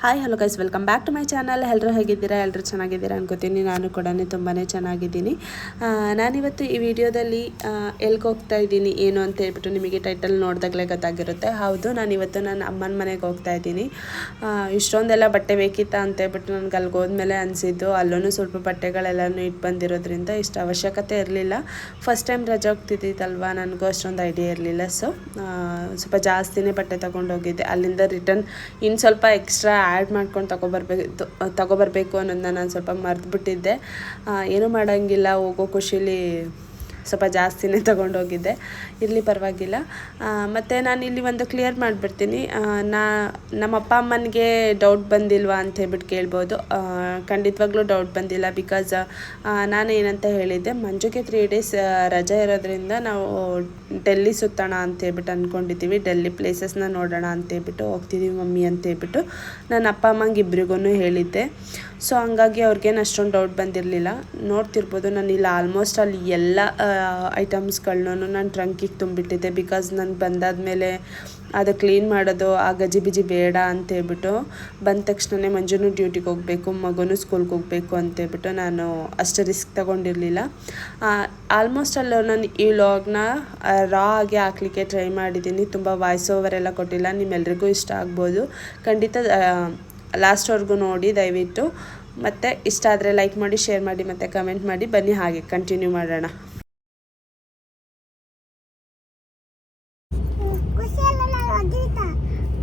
Hi hello guys welcome back to my channel ಎಲ್ಲರೂ ಹೇಗಿದ್ದೀರಾ? ಎಲ್ಲರೂ ಚೆನ್ನಾಗಿದ್ದೀರಾ ಅನ್ಕೋತೀನಿ. ನಾನು ಕೂಡ ತುಂಬಾ ಚೆನ್ನಾಗಿದ್ದೀನಿ. ನಾನಿವತ್ತು ಈ ವಿಡಿಯೋದಲ್ಲಿ ಎಲ್ಲಿಗೆ ಹೋಗ್ತಾ ಇದ್ದೀನಿ, ಏನು ಅಂತ ಹೇಳ್ಬಿಟ್ಟು ನಿಮಗೆ ಟೈಟಲ್ ನೋಡಿದಾಗಲೇ ಗೊತ್ತಾಗಿರುತ್ತೆ. ಹೌದು, ನಾನಿವತ್ತು ನನ್ನ ಅಮ್ಮನ ಮನೆಗೆ ಹೋಗ್ತಾ ಇದ್ದೀನಿ. ಇಷ್ಟೊಂದೆಲ್ಲ ಬಟ್ಟೆ ಬೇಕಿತ್ತಾ ಅಂತ ಹೇಳ್ಬಿಟ್ಟು ನನಗೆ ಅಲ್ಲಿಗೆ ಹೋದ್ಮೇಲೆ ಅನಿಸಿದ್ದು. ಅಲ್ಲೂ ಸ್ವಲ್ಪ ಬಟ್ಟೆಗಳೆಲ್ಲನೂ ಇಟ್ಟು ಬಂದಿರೋದ್ರಿಂದ ಇಷ್ಟು ಅವಶ್ಯಕತೆ ಇರಲಿಲ್ಲ. ಫಸ್ಟ್ ಟೈಮ್ ರಜೆ ಹೋಗ್ತಿದ್ದಿತ್ತಲ್ವ? ನನಗೂ ಅಷ್ಟೊಂದು ಐಡಿಯಾ ಇರಲಿಲ್ಲ. ಸೊ ಸ್ವಲ್ಪ ಜಾಸ್ತಿನೇ ಬಟ್ಟೆ ತೊಗೊಂಡೋಗಿದ್ದೆ. ಅಲ್ಲಿಂದ ರಿಟರ್ನ್ ಇನ್ನು ಸ್ವಲ್ಪ ಎಕ್ಸ್ಟ್ರಾ ಆ್ಯಡ್ ಮಾಡ್ಕೊಂಡು ತಗೊಬರ್ಬೇಕು ತಗೊಬರಬೇಕು ಅನ್ನೋದನ್ನ ನಾನು ಸ್ವಲ್ಪ ಮರೆತುಬಿಟ್ಟಿದ್ದೆ. ಏನೂ ಮಾಡೋಂಗಿಲ್ಲ ಹೋಗೋ ಖುಷಿಲಿ ಸ್ವಲ್ಪ ಜಾಸ್ತಿನೇ ತೊಗೊಂಡೋಗಿದ್ದೆ. ಇರಲಿ ಪರವಾಗಿಲ್ಲ. ಮತ್ತು ನಾನು ಇಲ್ಲಿ ಒಂದು ಕ್ಲಿಯರ್ ಮಾಡಿಬಿಡ್ತೀನಿ. ನಾ ನಮ್ಮ ಅಪ್ಪ ಅಮ್ಮನಿಗೆ ಡೌಟ್ ಬಂದಿಲ್ವಾ ಅಂತ ಹೇಳ್ಬಿಟ್ಟು ಕೇಳ್ಬೋದು. ಖಂಡಿತವಾಗ್ಲೂ ಡೌಟ್ ಬಂದಿಲ್ಲ ಬಿಕಾಸ್ ನಾನು ಏನಂತ ಹೇಳಿದ್ದೆ, ಮಂಜುಗೆ ತ್ರೀ ಡೇಸ್ ರಜೆ ಇರೋದ್ರಿಂದ ನಾವು ಡೆಲ್ಲಿ ಸುತ್ತೋಣ ಅಂತ ಹೇಳ್ಬಿಟ್ಟು ಅಂದ್ಕೊಂಡಿದ್ದೀವಿ ಡೆಲ್ಲಿ ಪ್ಲೇಸಸ್ನ ನೋಡೋಣ ಅಂತ ಹೇಳ್ಬಿಟ್ಟು ಹೋಗ್ತಿದ್ದೀವಿ ಮಮ್ಮಿ ಅಂತ ಹೇಳ್ಬಿಟ್ಟು. ನನ್ನ ಅಪ್ಪ ಅಮ್ಮಂಗೆ ಇಬ್ರಿಗೂ ಹೇಳಿದ್ದೆ. ಸೊ ಹಂಗಾಗಿ ಅವ್ರಿಗೇನು ಅಷ್ಟೊಂದು ಡೌಟ್ ಬಂದಿರಲಿಲ್ಲ. ನೋಡ್ತಿರ್ಬೋದು, ನಾನು ಇಲ್ಲಿ ಆಲ್ಮೋಸ್ಟ್ ಅಲ್ಲಿ ಎಲ್ಲ ಐಟಮ್ಸ್ಗಳನ್ನೂ ನಾನು ಟ್ರಂಕಿಗೆ ತುಂಬಿಟ್ಟಿದ್ದೆ ಬಿಕಾಸ್ ನಾನು ಬಂದಾದಮೇಲೆ ಅದು ಕ್ಲೀನ್ ಮಾಡೋದು ಆ ಗಜಿ ಬಿಜಿ ಬೇಡ ಅಂತ ಹೇಳ್ಬಿಟ್ಟು ಬಂದ ತಕ್ಷಣವೇ ಮಂಜುನು ಡ್ಯೂಟಿಗೆ ಹೋಗಬೇಕು, ಮಗನೂ ಸ್ಕೂಲ್ಗೆ ಹೋಗಬೇಕು ಅಂತೇಳ್ಬಿಟ್ಟು ನಾನು ಅಷ್ಟು ರಿಸ್ಕ್ ತಗೊಂಡಿರಲಿಲ್ಲ. ಆಲ್ಮೋಸ್ಟ್ ಅಲ್ಲೂ ನಾನು ಈ ಲಾಗ್ನ ರಾ ಆಗಿ ಹಾಕ್ಲಿಕ್ಕೆ ಟ್ರೈ ಮಾಡಿದ್ದೀನಿ ತುಂಬ ವಾಯ್ಸ್ ಓವರ್ ಎಲ್ಲ ಕೊಟ್ಟಿಲ್ಲ. ನಿಮ್ಮೆಲ್ರಿಗೂ ಇಷ್ಟ ಆಗ್ಬೋದು. ಖಂಡಿತ ಲಾಸ್ಟ್ವರೆಗೂ ನೋಡಿ ದಯವಿಟ್ಟು. ಮತ್ತು ಇಷ್ಟ ಆದರೆ ಲೈಕ್ ಮಾಡಿ ಶೇರ್ ಮಾಡಿ ಮತ್ತು ಕಮೆಂಟ್ ಮಾಡಿ. ಬನ್ನಿ ಹಾಗೆ ಕಂಟಿನ್ಯೂ ಮಾಡೋಣ.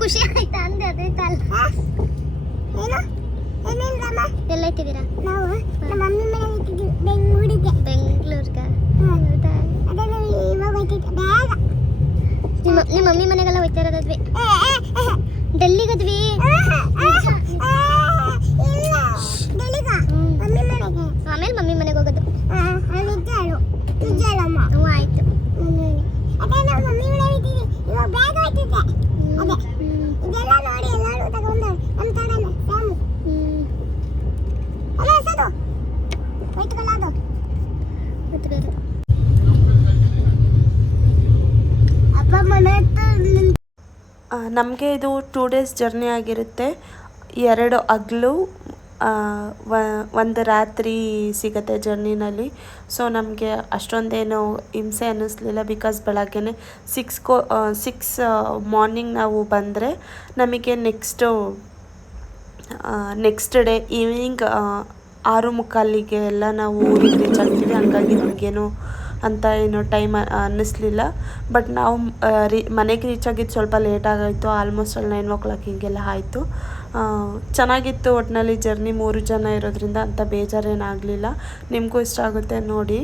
ಖುಷಿ ಆಯ್ತಾ? ಅಂದೆ ಅದೇ ಎಲ್ಲೈತಿದ್ದೀರಾ? ನಾವು ನಮ್ಮ ಮಮ್ಮಿ ಮನೆ ಹೋಗ್ತಿದ್ವಿ ಬೆಂಗಳೂರಿಗೆ. ಬೆಂಗಳೂರಿಗೆ? ಹೌದಾ? ಅದೇ ನಾವು ಇವಾಗ ಹೋಗ್ತಿದ್ದೆ ಬೇಗ. ನಿಮ್ಮ ನಿಮ್ಮ ಮಮ್ಮಿ ಮನೆಗೆಲ್ಲ ಹೋಗ್ತಾ ಇರೋದದ್ವಿ? డల్లీగదివి ನಮಗೆ ಇದು ಟೂ ಡೇಸ್ ಜರ್ನಿ ಆಗಿರುತ್ತೆ. ಎರಡು ಹಗ್ಲು ಒಂದು ರಾತ್ರಿ ಸಿಗತ್ತೆ ಜರ್ನಿನಲ್ಲಿ ಸೊ ನಮಗೆ ಅಷ್ಟೊಂದೇನು ಹಿಂಸೆ ಅನ್ನಿಸ್ಲಿಲ್ಲ ಬಿಕಾಸ್ ಬೆಳಗ್ಗೆನೆ ಸಿಕ್ಸ್ ಕೋ ಸಿಕ್ಸ್ ಮಾರ್ನಿಂಗ್ ನಾವು ಬಂದರೆ ನಮಗೆ ನೆಕ್ಸ್ಟು ನೆಕ್ಸ್ಟ್ ಡೇ ಈವ್ನಿಂಗ್ ಆರು ಮುಕ್ಕಾಲಿಗೆ ಎಲ್ಲ ನಾವು ಊರಿಗೆ ರೀಚ್ ಆಗ್ತೀವಿ. ಹಂಗಾಗಿ ನಮಗೇನು ಅಂತ ಏನು ಟೈಮ್ ಅನ್ನಿಸ್ಲಿಲ್ಲ. ಬಟ್ ನಾವು ರೀ ಮನೆಗೆ ರೀಚ್ ಆಗಿದ್ದು ಸ್ವಲ್ಪ ಲೇಟ್ ಆಗೋಯ್ತು. ಆಲ್ಮೋಸ್ಟ್ ಅಲ್ಲಿ ನೈನ್ ಓ ಕ್ಲಾಕ್ ಹಿಂಗೆಲ್ಲ ಆಯಿತು. ಚೆನ್ನಾಗಿತ್ತು ಒಟ್ಟಿನಲ್ಲಿ ಜರ್ನಿ ಮೂರು ಜನ ಇರೋದ್ರಿಂದ ಅಂತ ಬೇಜಾರೇನಾಗಲಿಲ್ಲ. ನಿಮಗೂ ಇಷ್ಟ ಆಗುತ್ತೆ ನೋಡಿ.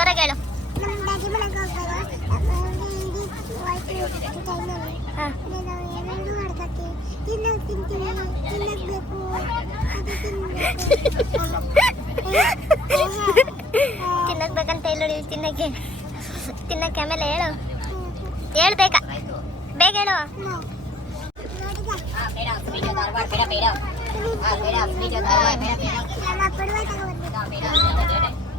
ಜೋರಾಗಿ ಹೇಳು ತಿನ್ನಕ್ ಬೇಕಂತ ಹೇಳಿ ನೋಡಿ ತಿನ್ನಕ್ಕೆ ತಿನ್ನಕ್ಕೆ ಆಮೇಲೆ ಹೇಳು ಹೇಳ್ಬೇಕಾ ಬೇಗ ಹೇಳು ಐಫೋನ್ ಇಟ್ಕೊಂಡು ಬಿಡುವ ಅದೇ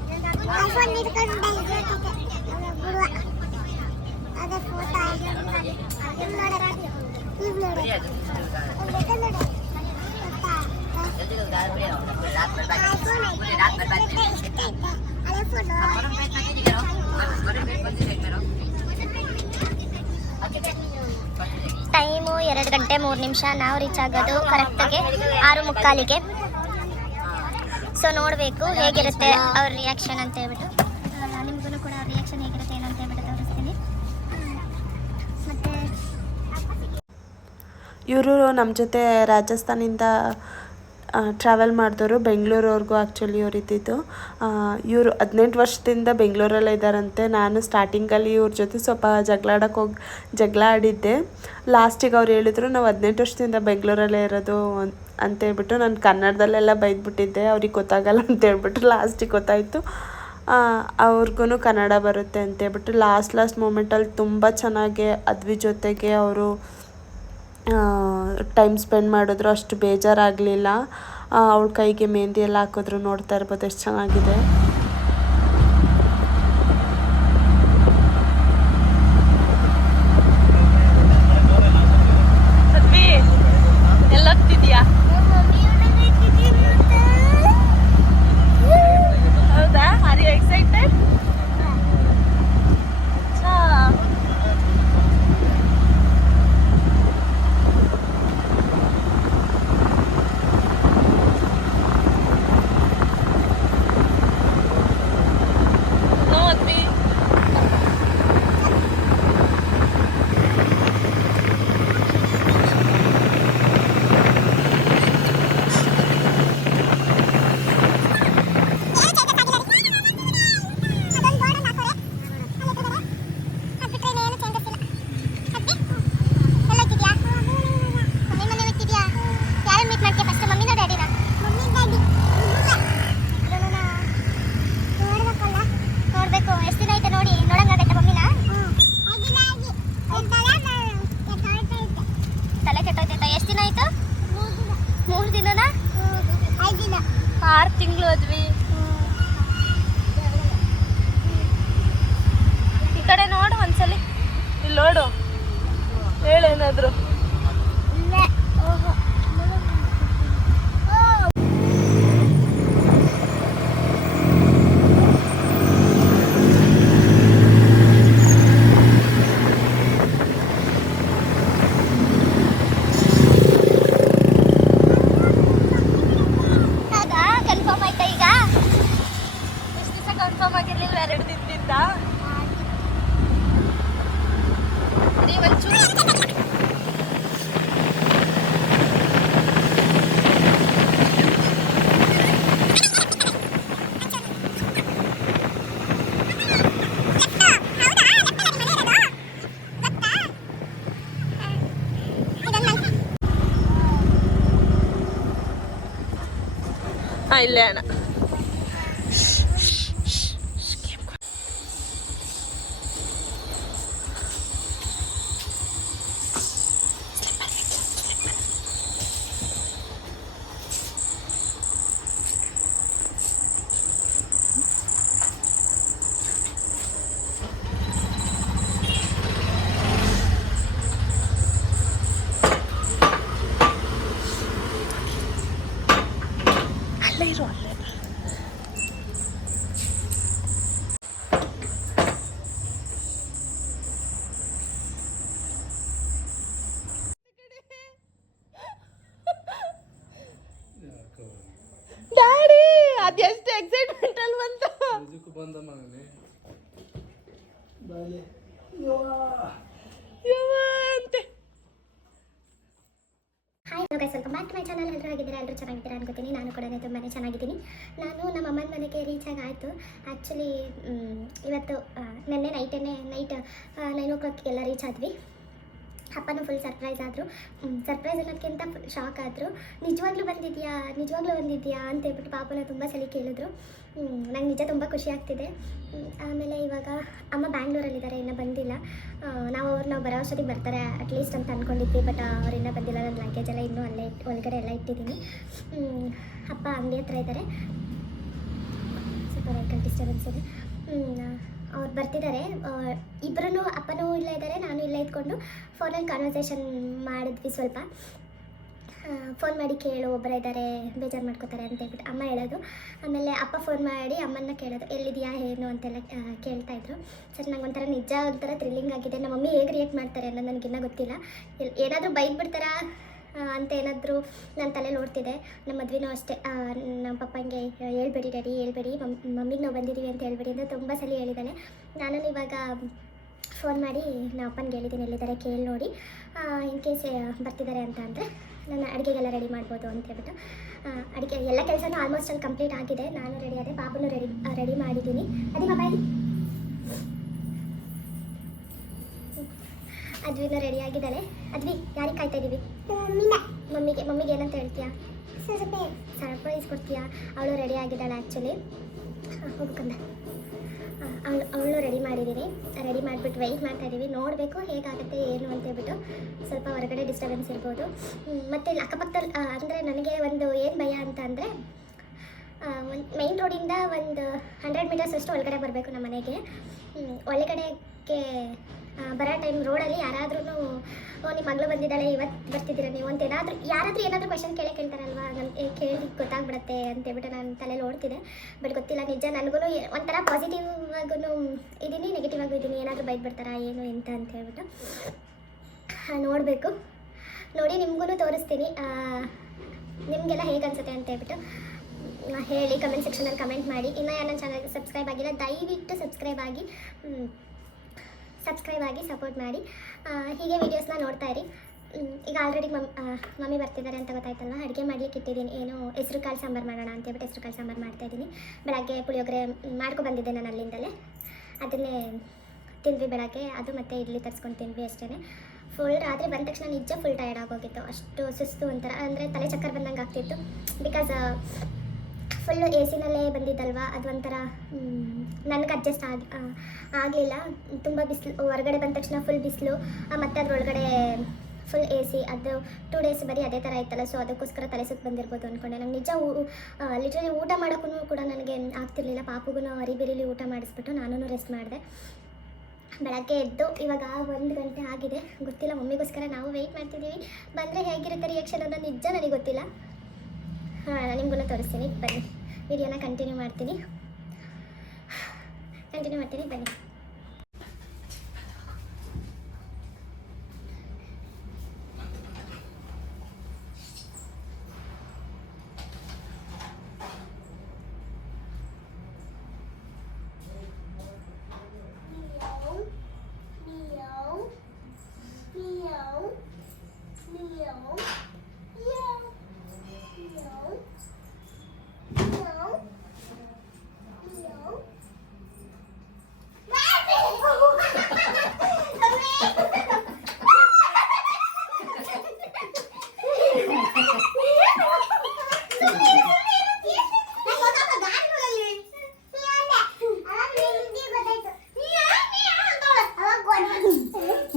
ಟೈಮು ಎರಡು ಗಂಟೆ ಮೂರು ನಿಮಿಷ. ನಾವು ರೀಚ್ ಆಗೋದು ಕರೆಕ್ಟಾಗಿ ಆರು ಮುಕ್ಕಾಲಿಗೆ. ಸೊ ನೋಡಬೇಕು ಹೇಗಿರುತ್ತೆ ಅವ್ರ ರಿಯಾಕ್ಷನ್ ಅಂತ ಹೇಳ್ಬಿಟ್ಟು. ನಿಮಗೂ ಕೂಡ ಅವ್ರ ರಿಯಾಕ್ಷನ್ ಹೇಗಿರುತ್ತೆ ಏನು ಅಂತ ಹೇಳ್ಬಿಟ್ಟು ತೋರಿಸ್ತೀನಿ. ಮತ್ತೆ ಇವರು ನಮ್ಮ ಜೊತೆ ರಾಜಸ್ಥಾನಿಂದ ಟ್ರಾವೆಲ್ ಮಾಡಿದವರು ಬೆಂಗಳೂರವ್ರಿಗೂ ಆ್ಯಕ್ಚುಲಿ ಅವ್ರು ಇದ್ದಿದ್ದು. ಇವರು ಹದಿನೆಂಟು ವರ್ಷದಿಂದ ಬೆಂಗಳೂರಲ್ಲೇ ಇದ್ದಾರಂತೆ. ನಾನು ಸ್ಟಾರ್ಟಿಂಗಲ್ಲಿ ಇವ್ರ ಜೊತೆ ಸ್ವಲ್ಪ ಜಗಳಾಡಕ್ಕೆ ಹೋಗಿ ಜಗಳ ಆಡಿದ್ದೆ. ಲಾಸ್ಟಿಗೆ ಅವ್ರು ಹೇಳಿದ್ರು, ನಾವು ಹದಿನೆಂಟು ವರ್ಷದಿಂದ ಬೆಂಗಳೂರಲ್ಲೇ ಇರೋದು ಅಂತ ಅಂತೇಳ್ಬಿಟ್ಟು ನಾನು ಕನ್ನಡದಲ್ಲೆಲ್ಲ ಬೈದ್ಬಿಟ್ಟಿದ್ದೆ. ಅವ್ರಿಗೆ ಗೊತ್ತಾಗಲ್ಲ ಅಂತ ಹೇಳ್ಬಿಟ್ಟು ಲಾಸ್ಟಿಗೆ ಗೊತ್ತಾಯಿತು. ಅವ್ರಿಗೂ ಕನ್ನಡ ಬರುತ್ತೆ ಅಂತ ಅಂತೇಳ್ಬಿಟ್ಟು ಲಾಸ್ಟ್ ಲಾಸ್ಟ್ ಮೂಮೆಂಟಲ್ಲಿ ತುಂಬ ಚೆನ್ನಾಗಿ ಅದ್ವಿ ಜೊತೆಗೆ ಅವರು ಟೈಮ್ ಸ್ಪೆಂಡ್ ಮಾಡಿದ್ರು ಅಷ್ಟು ಬೇಜಾರಾಗಲಿಲ್ಲ. ಅವಳ ಕೈಗೆ ಮೆಹೆಂದಿ ಎಲ್ಲ ಹಾಕಿದ್ರು ನೋಡ್ತಾ ಇರ್ಬೋದು ಎಷ್ಟು ಚೆನ್ನಾಗಿದೆ ಎಲ್ಲೋಗ್ತಿದ್ಯಾ ಹೌದಾ ಆರ್ ಯು ಎಕ್ಸೈಟೆಡ್ ನೋಡ್ವಿ ನೋಡ್ಬೇಕು ಎಷ್ಟು ದಿನ ಐತೆ ನೋಡಿ ನೋಡಂಗಾಗತ್ತೆ ಮಮ್ಮಿನ ತಲೆ ಕೆಟ್ಟೋಯ್ತೈತಾ ಎಷ್ಟು ದಿನ ಆಯ್ತು ಮೂರು ದಿನನಾ ಆರು ತಿಂಗಳು ಅದ್ವಿ ಈ ಕಡೆ ನೋಡು ಒಂದ್ಸಲಿ. ಇಲ್ಲಿ ನೋಡು. ಹೇಳೇನಾದ್ರು ಹೌದಾ ಕನ್ಫರ್ಮ್ ಆಯ್ತಾ ಈಗ ಎಷ್ಟು ದಿವಸ ಕನ್ಫರ್ಮ್ ಆಗಿರ್ಲಿಲ್ಲ ಎರಡು ದಿನದಿಂದ ನೀವೊಂಚೂರು ಹಾಂ ಇಲ್ಲೇ ಎಕ್ಸೈಟ್ಮೆಂಟ್ ಅಲ್ಲಿ ಬಂತು ಇದಕ್ಕೆ ಬಂದ ಮಗನೇ. ಬಾಲೆ ಅಂತೆ. Hi hello guys welcome back to my channel ಎಲ್ಲರೂ ಆಗಿದ್ದೀರಾ ಎಲ್ಲರೂ ಚೆನ್ನಾಗಿದ್ದೀರಾ ಅನ್ಕೋತೀನಿ ನಾನು ಕೂಡ ತುಂಬಾ ಚೆನ್ನಾಗಿದ್ದೀನಿ. ನಾನು ನಮ್ಮ ಅಮ್ಮನ ಮನೆಗೆ ರೀಚ್ ಆಗಿ ಆಯಿತು. ಆ್ಯಕ್ಚುಲಿ ಇವತ್ತು ನಿನ್ನೆ ನೆನ್ನೆ ನೈಟನ್ನೇ ನೈಟ್ ನೈನ್ ಓ ಕ್ಲಾಕ್ಗೆಲ್ಲ ರೀಚ್ ಆದ್ವಿ. ಅಪ್ಪನೂ ಫುಲ್ ಸರ್ಪ್ರೈಸ್ ಆದರು. ಸರ್ಪ್ರೈಸ್ ಅನ್ನೋದಕ್ಕಿಂತ ಶಾಕ್ ಆದರು. ನಿಜವಾಗ್ಲೂ ಬಂದಿದ್ಯಾ? ನಿಜವಾಗ್ಲೂ ಬಂದಿದೆಯಾ ಅಂತ ಹೇಳ್ಬಿಟ್ಟು ಪಾಪನ ತುಂಬ ಸಲ ಕೇಳಿದ್ರು. ನಂಗೆ ನಿಜ ತುಂಬ ಖುಷಿ ಆಗ್ತಿದೆ. ಆಮೇಲೆ ಇವಾಗ ಅಮ್ಮ ಬ್ಯಾಂಗ್ಳೂರಲ್ಲಿದ್ದಾರೆ ಇನ್ನೂ ಬಂದಿಲ್ಲ. ನಾವು ಅವ್ರು, ನಾವು ಬರೋ ಅಷ್ಟೊತ್ತಿಗೆ ಬರ್ತಾರೆ ಅಟ್ಲೀಸ್ಟ್ ಅಂತ ಅಂದ್ಕೊಂಡಿದ್ವಿ ಬಟ್ ಅವ್ರು ಇನ್ನೂ ಬಂದಿಲ್ಲ. ನನ್ನ ಲಗೇಜ್ ಎಲ್ಲ ಇನ್ನೂ ಅಲ್ಲೇ ಒಳಗಡೆ ಎಲ್ಲ ಇಟ್ಟಿದ್ದೀನಿ. ಅಪ್ಪ ಅಂಗಡಿ ಹತ್ರ ಇದ್ದಾರೆ ಸ್ವಲ್ಪ ಡಿಸ್ಟರ್ಬೆನ್ಸ್ ಇದೆ ಅವ್ರು ಬರ್ತಿದ್ದಾರೆ. ಇಬ್ಬರೂ ಅಪ್ಪನೂ ಇಲ್ಲೇ ಇದ್ದಾರೆ, ನಾನು ಇಲ್ಲೇ ಇದ್ಕೊಂಡು ಫೋನಲ್ಲಿ ಕಾನ್ವರ್ಸೇಷನ್ ಮಾಡಿದ್ವಿ ಸ್ವಲ್ಪ. ಫೋನ್ ಮಾಡಿ ಕೇಳು ಒಬ್ಬರ ಇದ್ದಾರೆ, ಬೇಜಾರು ಮಾಡ್ಕೋತಾರೆ ಅಂತ ಹೇಳ್ಬಿಟ್ಟು ಅಮ್ಮ ಹೇಳೋದು. ಆಮೇಲೆ ಅಪ್ಪ ಫೋನ್ ಮಾಡಿ ಅಮ್ಮನ್ನ ಕೇಳೋದು, ಎಲ್ಲಿದೆಯಾ, ಏನು ಅಂತೆಲ್ಲ ಕೇಳ್ತಾ ಇದ್ರು. ಸರ್, ನಂಗೆ ಒಂಥರ ನಿಜ, ಒಂಥರ ಥ್ರಿಲ್ಲಿಂಗ್ ಆಗಿದೆ. ನಮ್ಮ ಮಮ್ಮಿ ಹೇಗೆ ರಿಯಾಕ್ಟ್ ಮಾಡ್ತಾರೆ ಅನ್ನೋದು ನನಗಿನ್ನೂ ಗೊತ್ತಿಲ್ಲ. ಏನಾದರೂ ಬೈಕ್ ಬಿಡ್ತಾರಾ ಅಂತ ಏನಾದರೂ ನನ್ನ ತಲೆ ನೋಡ್ತಿದ್ದೆ ನಮ್ಮ ಮದುವೆನೂ ಅಷ್ಟೇ. ನಮ್ಮ ಪಪ್ಪಂಗೆ ಹೇಳ್ಬೇಡಿ ಡ್ಯಾಡಿ, ಹೇಳ್ಬೇಡಿ. ಮಮ್, ಮಮ್ಮಿಗೆ ನಾವು ಬಂದಿದ್ದೀವಿ ಅಂತ ಹೇಳ್ಬೇಡಿ ಅಂತ ತುಂಬ ಸಲ ಹೇಳಿದ್ದಾನೆ ನಾನು ಇವಾಗ ಫೋನ್ ಮಾಡಿ ನಮ್ಮ ಅಪ್ಪನಿಗೆ ಹೇಳಿದ್ದೀನಿ ಎಲ್ಲಿದ್ದಾರೆ ಕೇಳಿ ನೋಡಿ. ಇನ್ ಕೇಸ್ ಬರ್ತಿದ್ದಾರೆ ಅಂತ ಅಂದರೆ ನಾನು ಅಡುಗೆಗೆಲ್ಲ ರೆಡಿ ಮಾಡ್ಬೋದು ಅಂತ ಹೇಳ್ಬಿಟ್ಟು. ಅಡುಗೆ, ಎಲ್ಲ ಕೆಲಸನೂ ಆಲ್ಮೋಸ್ಟ್ ಅಲ್ಲಿ ಕಂಪ್ಲೀಟ್ ಆಗಿದೆ. ನಾನು ರೆಡಿ ಆದರೆ ಬಾಬುನು ರೆಡಿ ರೆಡಿ ಮಾಡಿದ್ದೀನಿ. ಅದೇ ಮೊಬೈಲ್ ಅದ್ವಿನ ರೆಡಿ ಆಗಿದ್ದಾಳೆ ಅದ್ವಿ, ಯಾರಿಗೆ ಕಾಯ್ತಾ ಇದ್ದೀವಿ ಮಮ್ಮಿಗೆ ಮಮ್ಮಿಗೆ ಏನಂತ ಹೇಳ್ತೀಯಾ? ಸರ್ಪ್ರೈಸ್ ಕೊಡ್ತೀಯಾ? ಅವಳು ರೆಡಿ ಆಗಿದ್ದಾಳೆ ಆ್ಯಕ್ಚುಲಿ ಹೋಗ್ಬೇಕಂದ ಅವಳು ಅವಳು ರೆಡಿ ಮಾಡಿದ್ದೀನಿ ರೆಡಿ ಮಾಡಿಬಿಟ್ಟು ವೆಯ್ಟ್ ಮಾಡ್ತಾ ಇದ್ದೀವಿ ನೋಡಬೇಕು ಹೇಗಾಗುತ್ತೆ, ಏನು ಅಂತ ಹೇಳ್ಬಿಟ್ಟು ಸ್ವಲ್ಪ ಹೊರಗಡೆ ಡಿಸ್ಟರ್ಬೆನ್ಸ್ ಇರ್ಬೋದು. ಮತ್ತು ಇಲ್ಲಿ ಅಕ್ಕಪಕ್ಕದಲ್ಲಿ ಅಂದರೆ ನನಗೆ ಒಂದು ಏನು ಭಯ ಅಂತ ಅಂದರೆ ಒಂದು ಮೈನ್ ರೋಡಿಂದ ಒಂದು ಹಂಡ್ರೆಡ್ ಮೀಟರ್ಸ್ ಅಷ್ಟು ಒಳಗಡೆ ಬರಬೇಕು ನಮ್ಮ ಮನೆಗೆ. ಒಳಗಡೆಗೆ ಬರೋ ಟೈಮ್ ರೋಡಲ್ಲಿ ಯಾರಾದ್ರೂ ನಿಮ್ಮ ಮಗಳು ಬಂದಿದ್ದಾಳೆ ಇವತ್ತು ಬರ್ತಿದ್ದೀರಾ ನೀವು? ಅಂತ ಏನಾದರೂ ಯಾರಾದರೂ ಏನಾದರೂ ಕ್ವಶನ್ ಕೇಳೇ ಕೇಳ್ತಾರಲ್ವಾ? ನನ್ನ ಕೇಳಿ ಗೊತ್ತಾಗ್ಬಿಡತ್ತೆ ಅಂತ ಹೇಳ್ಬಿಟ್ಟು ನಾನು ತಲೆ ನೋಡ್ತಿದ್ದೆ ಬಟ್ ಗೊತ್ತಿಲ್ಲ, ನಿಜ ನನಗೂ ಒಂಥರ ಪಾಸಿಟಿವ್ ಆಗೂ ಇದ್ದೀನಿ ನೆಗೆಟಿವ್ ಆಗೂ ಇದ್ದೀನಿ ಏನಾದರೂ ಬೈದು ಬಿಡ್ತಾರಾ ಏನು ಎಂತ ಅಂತ ಹೇಳ್ಬಿಟ್ಟು. ನೋಡಬೇಕು. ನೋಡಿ ನಿಮಗೂ ತೋರಿಸ್ತೀನಿ. ನಿಮಗೆಲ್ಲ ಹೇಗೆ ಅನ್ಸುತ್ತೆ ಅಂತ ಹೇಳ್ಬಿಟ್ಟು. ಹೇಳಿ ಕಮೆಂಟ್ ಸೆಕ್ಷನಲ್ಲಿ ಕಮೆಂಟ್ ಮಾಡಿ. ಇನ್ನೂ ಯಾರು ನನ್ನ ಚಾನಲ್ಗೆ ಸಬ್ಸ್ಕ್ರೈಬ್ ಆಗಿಲ್ಲ, ದಯವಿಟ್ಟು ಸಬ್ಸ್ಕ್ರೈಬ್ ಆಗಿ. ಸಬ್ಸ್ಕ್ರೈಬ್ ಆಗಿ ಸಪೋರ್ಟ್ ಮಾಡಿ. ಹೀಗೆ ವೀಡಿಯೋಸ್ನ ನೋಡ್ತಾ ಇರಿ. ಈಗ ಆಲ್ರೆಡಿ ಮಮ್ ಮಮ್ಮಿ ಬರ್ತಿದ್ದಾರೆ ಅಂತ ಗೊತ್ತಾಯ್ತಲ್ವ? ಅಡುಗೆ ಮಾಡ್ಲಿಕ್ಕೆ ಇಟ್ಟಿದ್ದೀನಿ. ಏನು, ಹೆಸ್ರು ಕಾಳು ಸಾಂಬಾರು ಮಾಡೋಣ ಅಂತ ಹೇಳ್ಬಿಟ್ಟು ಹೆಸ್ರು ಕಾಳು ಸಾಂಬಾರು ಮಾಡ್ತಾ ಇದ್ದೀನಿ. ಬೆಳಗ್ಗೆ ಪುಳಿಯೋಗರೆ ಮಾಡ್ಕೊ ಬಂದಿದ್ದೆ ನಾನು ಅಲ್ಲಿಂದಲೇ. ಅದನ್ನೇ ತಿಂದ್ವಿ ಬೆಳಗ್ಗೆ. ಅದು ಮತ್ತೆ ಇಡ್ಲಿ ತರಿಸ್ಕೊಂಡು ತಿಂದ್ವಿ ಅಷ್ಟೇ. ಫುಲ್ ರಾತ್ರಿ ಬಂದ ತಕ್ಷಣ ನಿಜ ಫುಲ್ ಟಯರ್ಡ್ ಆಗೋಗಿತ್ತು. ಅಷ್ಟು ಸುಸ್ತು ಒಂಥರ. ಅಂದರೆ ತಲೆ ಚಕ್ಕರ್ ಬಂದಂಗೆ ಆಗ್ತಿತ್ತು. ಬಿಕಾಸ್ ಫುಲ್ಲು ಎ ಸಿನಲ್ಲೇ ಬಂದಿದ್ದಲ್ವಾ? ಅದು ಒಂಥರ ನನಗೆ ಅಡ್ಜಸ್ಟ್ ಆಗಿ ಆಗಲಿಲ್ಲ ತುಂಬ ಬಿಸಿಲು, ಹೊರಗಡೆ ಬಂದ ತಕ್ಷಣ ಫುಲ್ ಬಿಸಿಲು. ಮತ್ತು ಅದರೊಳಗಡೆ ಫುಲ್ ಎ ಸಿ ಅದು ಟೂ ಡೇಸ್ ಬರೀ ಅದೇ ಥರ ಇತ್ತಲ್ಲ ಸೊ ಅದಕ್ಕೋಸ್ಕರ ತಲೆ ಸುತ್ತ ಬಂದಿರ್ಬೋದು ಅಂದ್ಕೊಂಡೆ ನಂಗೆ ನಿಜ ಲಿಟ್ರಲಿ ಊಟ ಮಾಡೋಕ್ಕೂ ಕೂಡ ನನಗೆ ಆಗ್ತಿರ್ಲಿಲ್ಲ. ಪಾಪುಗೂ ಅರಿಬಿರಿಲಿ ಊಟ ಮಾಡಿಸ್ಬಿಟ್ಟು ನಾನು ರೆಸ್ಟ್ ಮಾಡಿದೆ. ಬೆಳಗ್ಗೆ ಎದ್ದು, ಇವಾಗ ಒಂದು ಗಂಟೆ ಆಗಿದೆ. ಗೊತ್ತಿಲ್ಲ, ಮಮ್ಮಿಗೋಸ್ಕರ ನಾವು ವೆಯ್ಟ್ ಮಾಡ್ತಿದ್ದೀವಿ ಬಂದರೆ ಹೇಗಿರುತ್ತೆ ರಿಯಾಕ್ಷನ್ ಅನ್ನೋ ನಿಜ ನನಗೆ ಗೊತ್ತಿಲ್ಲ. ಹಾಂ ನಿಮಗೂ ತೋರಿಸ್ತೀನಿ. ಬನ್ನಿ. ವಿಡಿಯೋನ ಕಂಟಿನ್ಯೂ ಮಾಡ್ತೀನಿ. ಕಂಟಿನ್ಯೂ ಮಾಡ್ತೀನಿ. ಬನ್ನಿ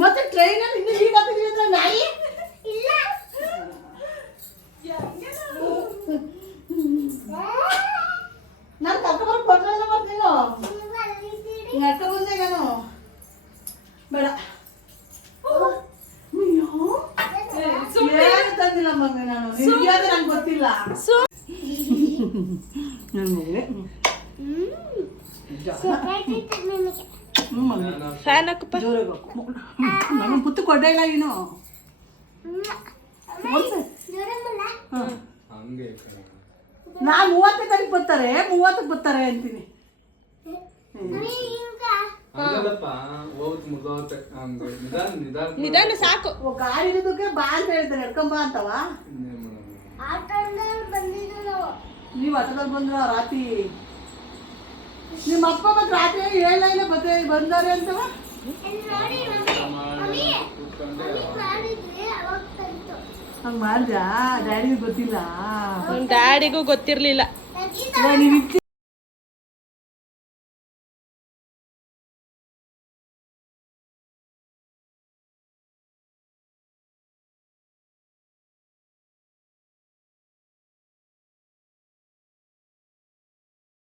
ಮತ್ತೆ ಟ್ರೈನಲ್ಲಿ ಇನ್ನೂ ಈಗ ಹತ್ತಿದ್ವಿ ಅಂದ್ರೆ ನಾಯಿ ಇಲ್ಲ ನಾನು ಕರ್ಕೊಂಬರಕ್ ಬರ್ಲಿಲ್ಲ ಮತ್ತೆ ನೀನು ನಡ್ಕ ಬಂದೆ ನಾನು ಬೇಡ. ತಂದಿಲ್ಲ ನಾನು ನಿಮ್ಗೆ ನಂಗೆ ಗೊತ್ತಿಲ್ಲ ನನ್ನ ಮಗುವೆ ಫ್ಯಾನ್ ಹಾಕಪ್ಪ ಕೊಡ್ಡೇ ಇಲ್ಲ ನೀನು. ಹಂಗೆ ನಾನ್ ಮೂವತ್ತನೇ ತಾರೀಕು ಬರ್ತಾರೆ ಮೂವತ್ತಕ್ಕೆ ಬರ್ತಾರೆ ಅಂತೀನಿ. ನಿಧಾನ ನಿಧಾನ ನಿಧಾನ ಸಾಕು. ಗಾಡಿ ಇರೋದಕ್ಕೆ ಬಾ ಅಂತ ಹೇಳ್ತಾರೆ ನಡ್ಕೊಂಬ ಬಾ ಅಂತವ? ನೀವು ಆಟೋದಲ್ಲಿ ಬಂದ್ರ ರಾತ್ರಿ. ನಿಮ್ಮ ಅಪ್ಪ ಮತ್ತೆ ರಾತ್ರಿ ಏಳ ಇಲ್ಲ ಬತ್ತೆ ಬಂದಾರೆ ಅಂತವ? ಹಂಗ್ ಮಾಡ್ದ ಡ್ಯಾಡಿಗೆ ಗೊತ್ತಿಲ್ಲ? ಡ್ಯಾಡಿಗೂ ಗೊತ್ತಿರ್ಲಿಲ್ಲ.